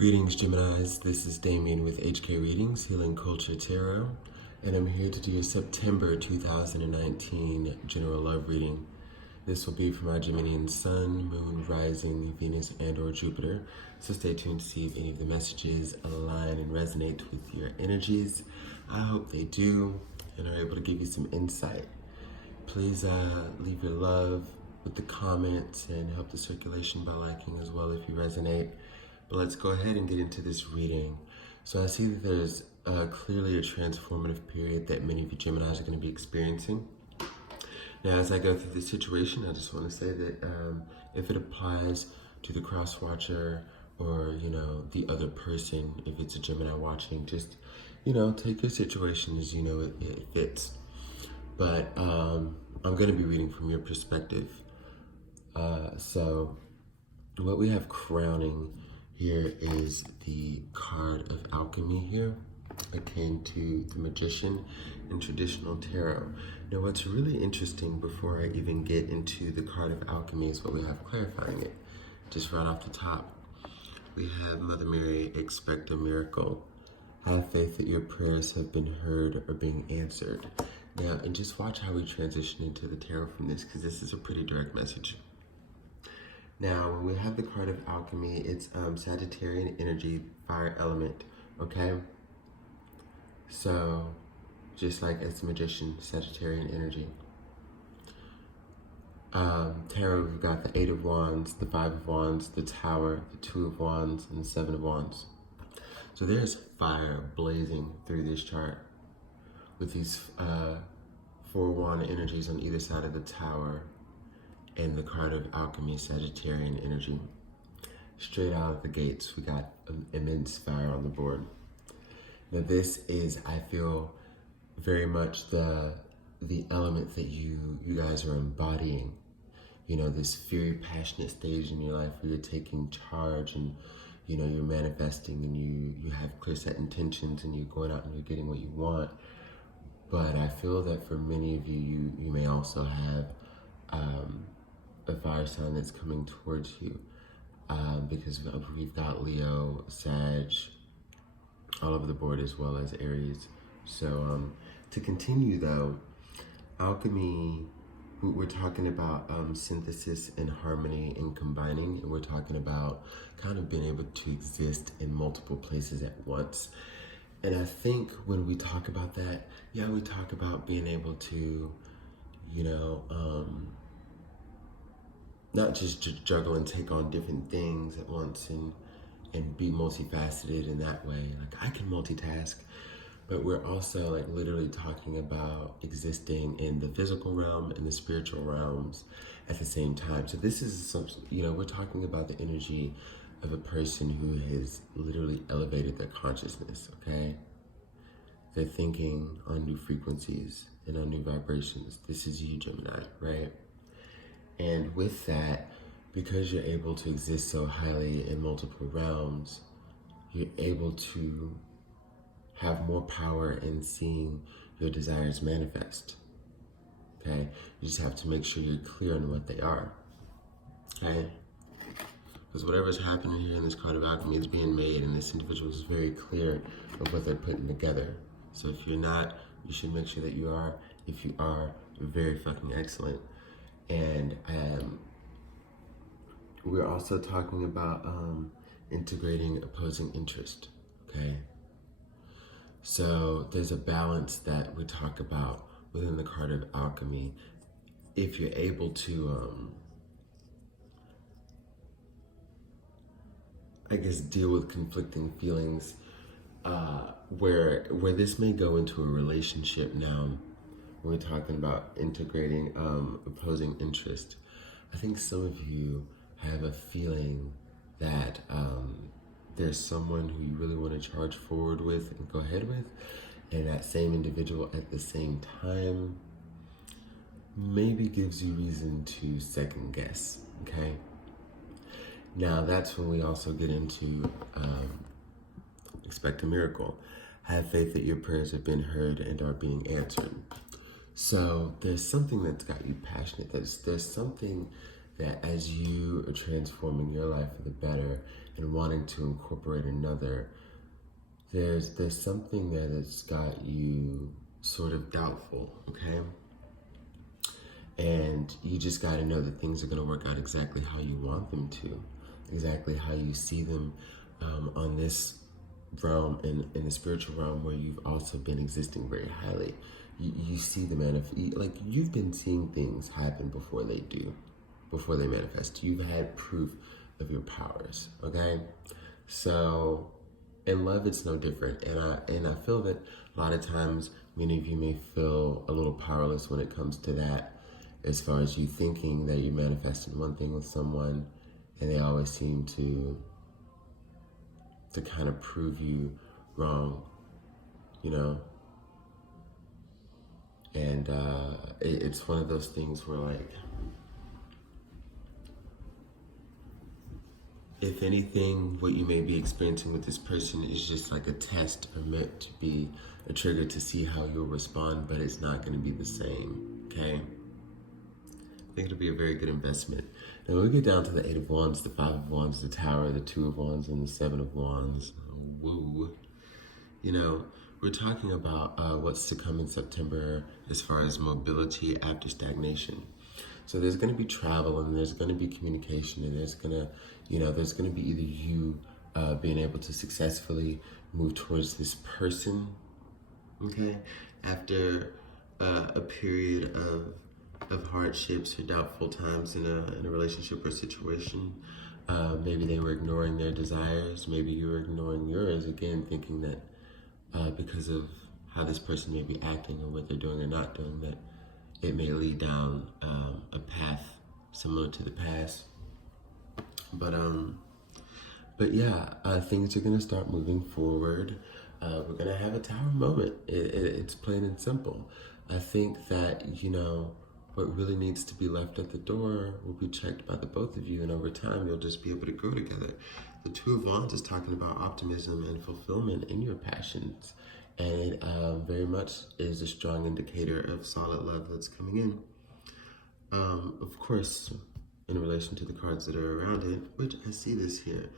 Greetings, Geminis. This is Damien with HK Readings, Healing Culture Tarot, and I'm here to do a September 2019 General Love Reading. This will be for my Geminian Sun, Moon, Rising, Venus, and or Jupiter, so stay tuned to see if any of the messages align and resonate with your energies. I hope they do and are able to give you some insight. Please leave your love with the comments and help the circulation by liking as well if you resonate. But let's go ahead and get into this reading. So I see that there's clearly a transformative period that many of you Geminis are going to be experiencing. Now, as I go through this situation, I just want to say that if it applies to the cross-watcher or, the other person, if it's a Gemini watching, just, take your situation as it fits. But I'm going to be reading from your perspective. So what we have crowning here is the card of Alchemy here, akin to the Magician in traditional tarot. Now, what's really interesting before I even get into the card of Alchemy is what we have clarifying it. Just right off the top, we have Mother Mary, expect a miracle. Have faith that your prayers have been heard or being answered. Now, and just watch how we transition into the tarot from this, because this is a pretty direct message. Now, when we have the card of Alchemy, it's Sagittarian energy, fire element, okay? So, just like as the Magician, Sagittarian energy. Tarot, we've got the 8 of Wands, the 5 of Wands, the Tower, the 2 of Wands, and the 7 of Wands. So there's fire blazing through this chart with these 4 wand energies on either side of the Tower, and the card of Alchemy, Sagittarian energy. Straight out of the gates, we got immense fire on the board. Now this is, I feel, very much the element that you guys are embodying. This very passionate stage in your life where you're taking charge and you're manifesting and you have clear set intentions and you're going out and you're getting what you want. But I feel that for many of you, you may also have a fire sign that's coming towards you, because we've got Leo, Sag, all over the board, as well as Aries. So to continue though, Alchemy, we're talking about synthesis and harmony and combining, and we're talking about kind of being able to exist in multiple places at once. And I think when we talk about that, we talk about being able to, not just juggle and take on different things at once and be multifaceted in that way. Like, I can multitask, but we're also like literally talking about existing in the physical realm and the spiritual realms at the same time. So this is we're talking about the energy of a person who has literally elevated their consciousness, okay? They're thinking on new frequencies and on new vibrations. This is you, Gemini, right? And with that, because you're able to exist so highly in multiple realms, you're able to have more power in seeing your desires manifest, okay? You just have to make sure you're clear on what they are, okay? Because whatever's happening here in this card of Alchemy is being made, and this individual is very clear of what they're putting together. So if you're not, you should make sure that you are. If you are, you're very fucking excellent. And we're also talking about integrating opposing interest, okay? So there's a balance that we talk about within the card of Alchemy. If you're able to, deal with conflicting feelings, where this may go into a relationship now. When we're talking about integrating opposing interest, I think some of you have a feeling that there's someone who you really want to charge forward with and go ahead with, and that same individual at the same time maybe gives you reason to second guess, okay? Now that's when we also get into expect a miracle. Have faith that your prayers have been heard and are being answered. So there's something that's got you passionate. There's something that as you are transforming your life for the better and wanting to incorporate another, there's something there that's got you sort of doubtful, okay? And you just got to know that things are going to work out exactly how you want them to, exactly how you see them on this realm, in the spiritual realm where you've also been existing very highly. You see the like you've been seeing things happen before they manifest. You've had proof of your powers, okay? So in love, it's no different. And I feel that a lot of times, many of you may feel a little powerless when it comes to that, as far as you thinking that you're manifesting one thing with someone, and they always seem to kind of prove you wrong, you know? And it's one of those things where, like, if anything, what you may be experiencing with this person is just like a test, or meant to be a trigger to see how you'll respond, but it's not going to be the same, okay? I think it'll be a very good investment. Now, when we get down to the 8 of Wands, the 5 of Wands, the Tower, the 2 of Wands, and the 7 of Wands, woo, you know, we're talking about what's to come in September as far as mobility after stagnation. So there's going to be travel, and there's going to be communication, and there's going to be either you being able to successfully move towards this person, okay, after a period of hardships or doubtful times in a relationship or situation. Maybe they were ignoring their desires. Maybe you were ignoring yours, again, thinking that because of how this person may be acting or what they're doing or not doing, that it may lead down a path similar to the past. But yeah, things are gonna start moving forward. We're gonna have a Tower moment. It's plain and simple. I think that, you know, what really needs to be left at the door will be checked by the both of you, and over time you'll just be able to grow together. The 2 of Wands is talking about optimism and fulfillment in your passions, and it very much is a strong indicator of solid love that's coming in. Of course, in relation to the cards that are around it, which I see this here,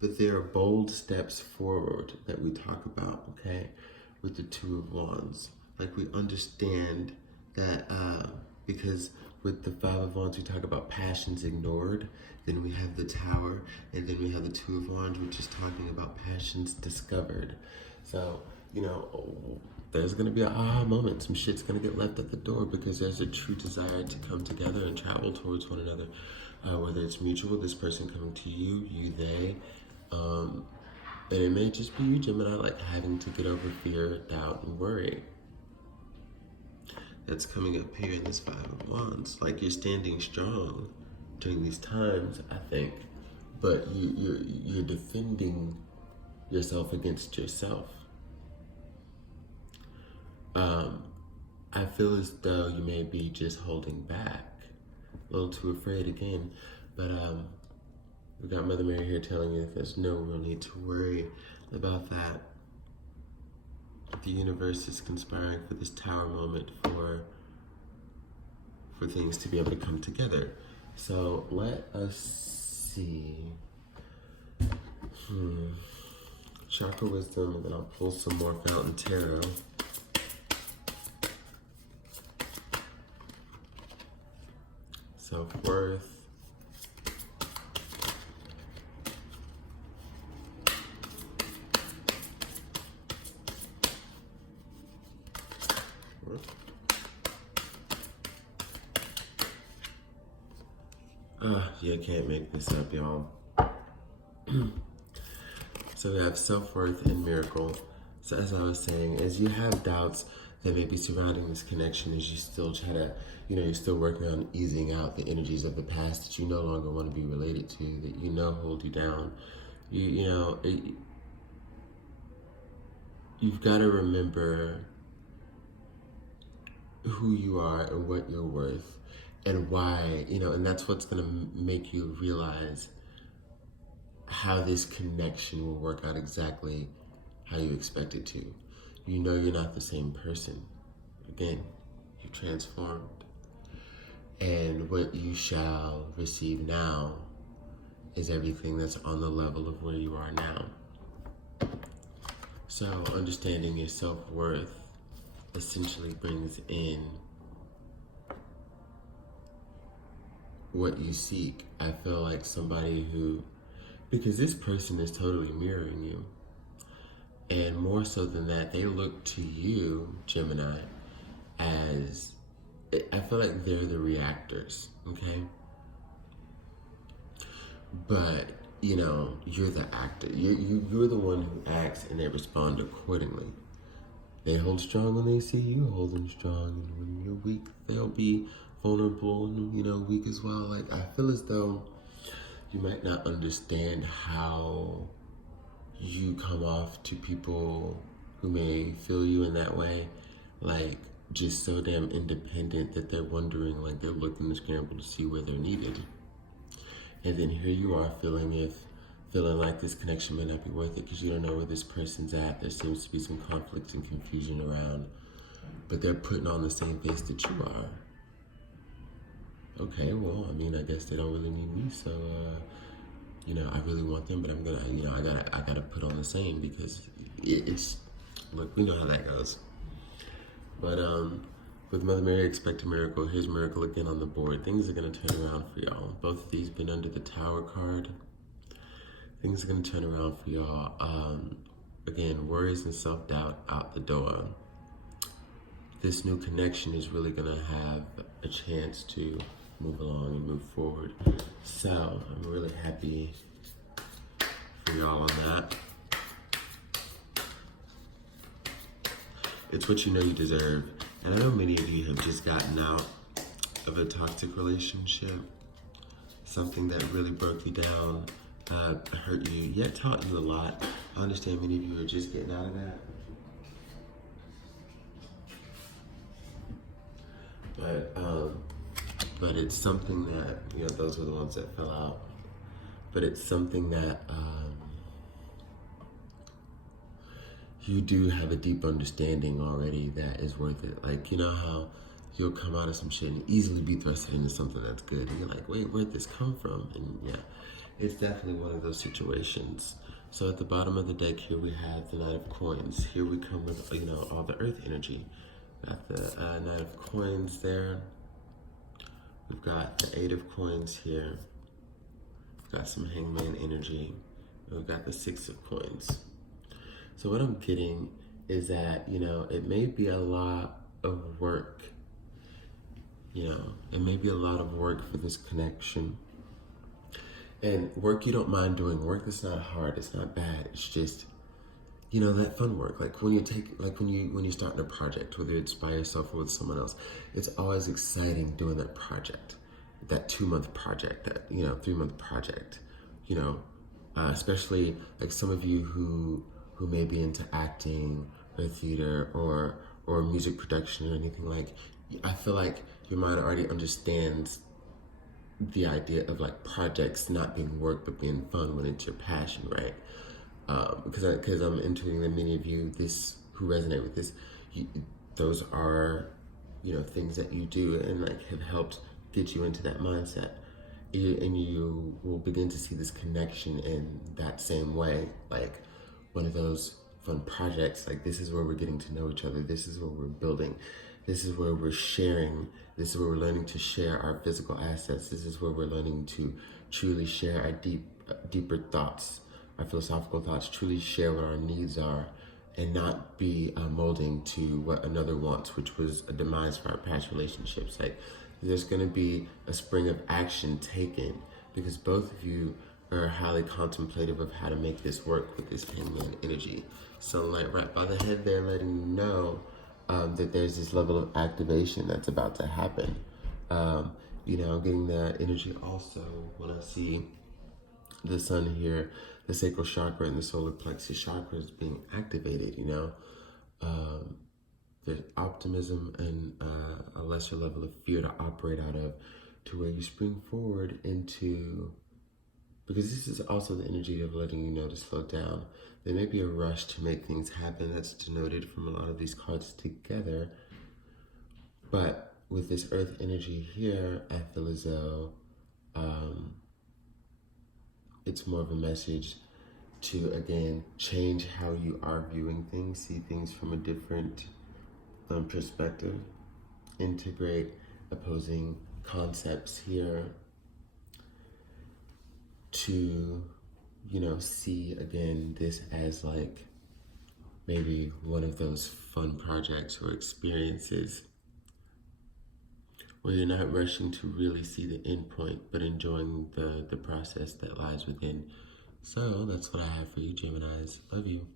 but there are bold steps forward that we talk about, okay, with the 2 of Wands. Like, we understand that because with the 5 of Wands, we talk about passions ignored, then we have the Tower, and then we have the 2 of Wands, which is talking about passions discovered. So, you know, there's going to be an aha moment. Some shit's going to get left at the door because there's a true desire to come together and travel towards one another. Whether it's mutual, this person coming to you, they, and it may just be you, Gemini, like having to get over fear, doubt, and worry. That's coming up here in this 5 of Wands. Like, you're standing strong during these times, I think, but you're defending yourself against yourself. I feel as though you may be just holding back, a little too afraid again, but we got Mother Mary here telling you that there's no real need to worry about that. The universe is conspiring for this Tower moment for things to be able to come together. So let us see. Chakra wisdom, and then I'll pull some more Fountain Tarot. Self-worth. You can't make this up, y'all. So we have self-worth and miracle. So as I was saying, as you have doubts that may be surrounding this connection, as you still try to, you know, you're still working on easing out the energies of the past that you no longer want to be related to, that you know hold you down. You've got to remember who you are and what you're worth and why, you know, and that's what's going to make you realize how this connection will work out exactly how you expect it to. You know you're not the same person. Again, you've transformed. And what you shall receive now is everything that's on the level of where you are now. So understanding your self-worth essentially brings in what you seek. I feel like somebody who, because this person is totally mirroring you. And more so than that, they look to you, Gemini, as, I feel like they're the reactors, okay? But, you know, you're the actor. You're the one who acts and they respond accordingly. They hold strong when they see you holding strong. And when you're weak, they'll be vulnerable and, you know, weak as well. Like, I feel as though you might not understand how you come off to people who may feel you in that way, like just so damn independent that they're wondering, like they're looking to scramble to see where they're needed. And then here you are feeling like this connection may not be worth it because you don't know where this person's at. There seems to be some conflict and confusion around, but they're putting on the same face that you are. Okay, well, I mean, I guess they don't really need me, so you know, I really want them, but I'm gonna, you know, I gotta put on the same because it's, look, we know how that goes. But with Mother Mary, expect a miracle. Here's miracle again on the board. Things are gonna turn around for y'all. Both of these been under the Tower card. Things are gonna turn around for y'all. Again, worries and self-doubt out the door. This new connection is really gonna have a chance to move along and move forward. So I'm really happy for y'all on that. It's what you know you deserve. And I know many of you have just gotten out of a toxic relationship, something that really broke you down, hurt you, yet taught you a lot. I understand many of you are just getting out of that. But it's something that, you know, those were the ones that fell out. But it's something that you do have a deep understanding already that is worth it. Like, you know how you'll come out of some shit and easily be thrusted into something that's good. And you're like, wait, where'd this come from? And yeah, it's definitely one of those situations. So at the bottom of the deck here, we have the Knight of Coins. Here we come with, you know, all the earth energy. Got the Knight of Coins there. We've got the Eight of Coins here. We've got some Hangman energy. And we've got the Six of Coins. So what I'm getting is that, you know, it may be a lot of work. You know, it may be a lot of work for this connection. And work you don't mind doing, work that's not hard, it's not bad. It's just, you know, that fun work. Like when you're starting a project, whether it's by yourself or with someone else, it's always exciting doing that project, that 2-month project, that, you know, 3-month project, you know, especially like some of you who may be into acting or theater or music production or anything. Like, I feel like your mind already understands the idea of like projects not being work but being fun when it's your passion, right? Because I'm intuiting that many of you who resonate with this, those are, you know, things that you do and like have helped get you into that mindset. And you will begin to see this connection in that same way, like one of those fun projects. Like, this is where we're getting to know each other. This is where we're building. This is where we're sharing. This is where we're learning to share our physical assets. This is where we're learning to truly share our deeper thoughts, our philosophical thoughts, truly share what our needs are and not be molding to what another wants, which was a demise for our past relationships. Like, there's gonna be a spring of action taken because both of you are highly contemplative of how to make this work with this Hangman energy. Sunlight right by the head there, letting you know that there's this level of activation that's about to happen. You know, I'm getting that energy also when I see the sun here, the sacral chakra and the solar plexus chakras being activated, you know. There's optimism and a lesser level of fear to operate out of, to where you spring forward into, because this is also the energy of letting you know to slow down. There may be a rush to make things happen. That's denoted from a lot of these cards together. But with this earth energy here, I feel as though it's more of a message to, again, change how you are viewing things, see things from a different perspective, integrate opposing concepts here to, you know, see again this as like maybe one of those fun projects or experiences where you're not rushing to really see the end point, but enjoying the process that lies within. So that's what I have for you, Geminis. Love you.